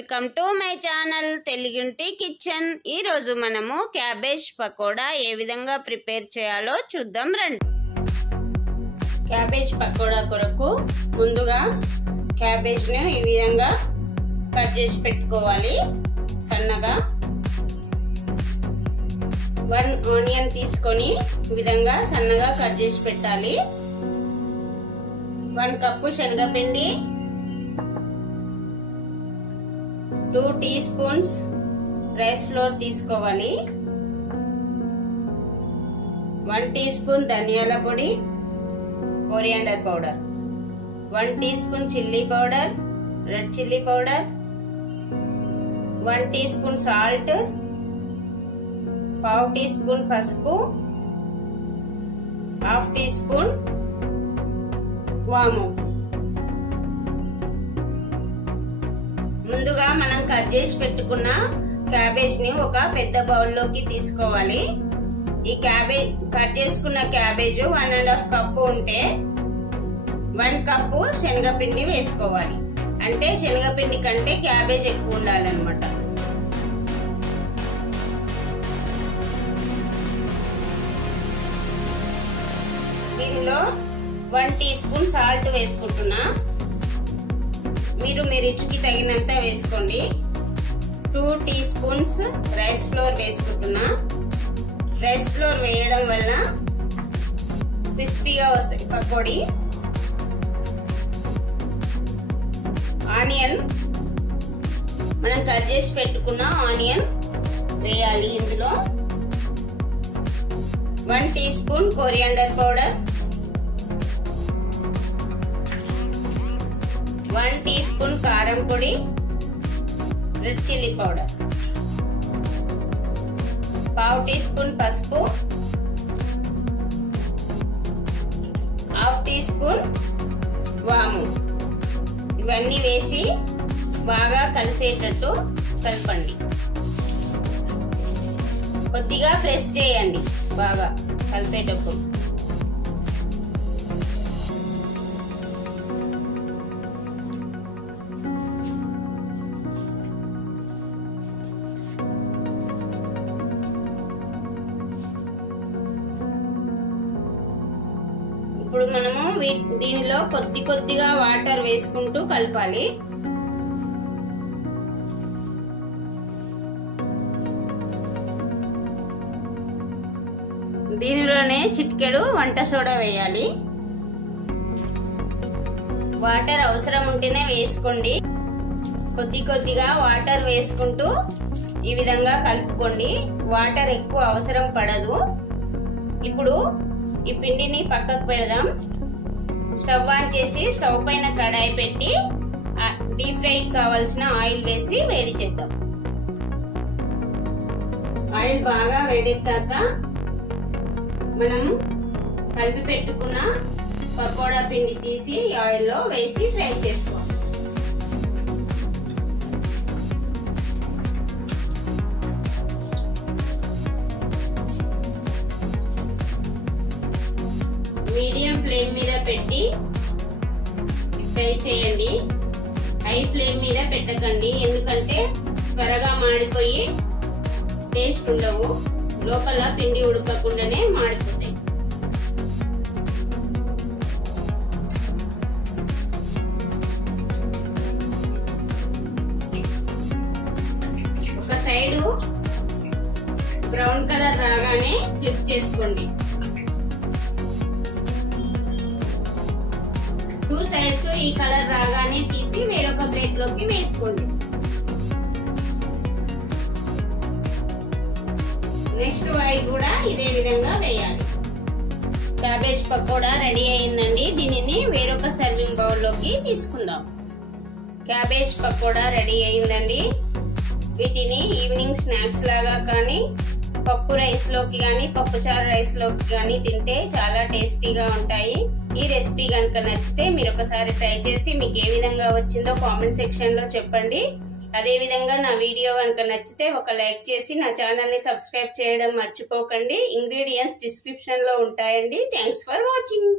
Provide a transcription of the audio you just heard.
Welcome to my channel తెలుగింటి kitchen. ఈ రోజు మనము క్యాబేజ్ పకోడా ఏ విధంగా ప్రిపేర్ చేయాలో చూద్దాం రండి. క్యాబేజ్ పకోడా కొరకు ముందుగా క్యాబేజ్ ని ఈ విధంగా కట్ చేసి పెట్టుకోవాలి. సన్నగా 1 ఆనియన్ తీసుకొని ఈ విధంగా సన్నగా కట్ చేసి పెట్టాలి. 1 కప్పు శనగపిండి, 2 టీ స్పూన్స్ రైస్ ఫ్లోర్ తీసుకోవాలి. 1 టీ స్పూన్ ధనియాల పొడి, coriander powder, 1 teaspoon chilli powder, red chilli powder, 1 teaspoon salt, 1/2 teaspoon పసుపు, 1/2 టీ స్పూన్ వాము. ముందుగా మనం కట్ చేసి పెట్టుకున్న క్యాబేజ్ ని ఒక పెద్ద బౌల్ లోకి తీసుకోవాలి. ఈ క్యాబేజ్ కట్ చేసుకున్న క్యాబేజ్ 1.5 కప్పు ఉంటే 1 కప్పు శనగపిండి వేసుకోవాలి. అంటే శనగపిండి కంటే క్యాబేజ్ ఎక్కువ ఉండాలన్నమాట. దీనిలో 1 టీ స్పూన్ సాల్ట్ వేసుకుంటున్నా. మీరు మీ రుచికి తగినంత వేసుకోండి. 2 టీ స్పూన్స్ రైస్ ఫ్లోర్ వేసుకుంటున్నా. రైస్ ఫ్లోర్ వేయడం వల్ల క్రిస్పీగా వస్తాయి పకోడీ. ఆనియన్, మనం కట్ చేసి పెట్టుకున్న ఆనియన్ వేయాలి. ఇందులో 1 teaspoon coriander powder, 1 teaspoon కారం పొడి, red chilli powder, 1/2 teaspoon పసుపు, 1/2 టీ స్పూన్ వాము. ఇవన్నీ వేసి బాగా కలిసేటట్టు కలపండి. కొద్దిగా ప్రెస్ చేయండి బాగా కలిపేటప్పుడు. ఇప్పుడు మనము దీనిలో కొద్దిగా వాటర్ వేసుకుంటూ కలపాలి. దీనిలోనే చిటికెడు వంట సోడా వేయాలి. వాటర్ అవసరం ఉంటేనే వేసుకోండి. కొద్దిగా వాటర్ వేసుకుంటూ ఈ విధంగా కలుపుకోండి. వాటర్ ఎక్కువ అవసరం పడదు. ఇప్పుడు ఈ పిండిని పక్కకు పెడదాం. స్టవ్ ఆన్ చేసి స్టవ్ పైన కడాయి పెట్టి డీప్ ఫ్రై కావాల్సిన ఆయిల్ వేసి వేడి చేద్దాం. ఆయిల్ బాగా వేడెక్కాక మనం కలిపి పెట్టుకున్న పకోడా పిండి తీసి ఆయిల్లో వేసి ఫ్రై చేసుకోవాలి. మీడియం ఫ్లేమ్ మీద పెట్టి ఫ్రై చేయండి. హై ఫ్లేమ్ మీద పెట్టకండి, ఎందుకంటే త్వరగా మాడిపోయి టేస్ట్ ఉండవు. లోపల పిండి ఉడకకుండానే మాడిపోతాయి. ఒక సైడు బ్రౌన్ కలర్ రాగానే ఫ్లిప్ చేసుకోండి. 2 సైడ్స్ ఈ కలర్ రాగానే తీసి వేరొక ప్లేట్ లోకి వేసుకోండి. నెక్స్ట్ వాయి కూడా ఇదే విధంగా వేయాలి. క్యాబేజ్ పకోడా రెడీ అయిందండి. దీనిని వేరొక సర్వింగ్ బౌల్ లోకి తీసుకుందాం. క్యాబేజ్ పకోడా రెడీ అయిందండి. వీటిని ఈవినింగ్ స్నాక్స్ లాగా కానీ, పప్పు రైస్ లోకి కానీ, పప్పుచారు రైస్ లోకి కానీ తింటే చాలా టేస్టీగా ఉంటాయి. ఈ రెసిపీ కనుక నచ్చితే మీరు ఒకసారి ట్రై చేసి మీకు ఏ విధంగా వచ్చిందో కామెంట్ సెక్షన్ లో చెప్పండి. అదే విధంగా నా వీడియో కనుక నచ్చితే ఒక లైక్ చేసి నా ఛానల్ ని సబ్స్క్రైబ్ చేయడం మర్చిపోకండి. ఇంగ్రీడియంట్స్ డిస్క్రిప్షన్ లో ఉంటాయండి. Thanks for watching.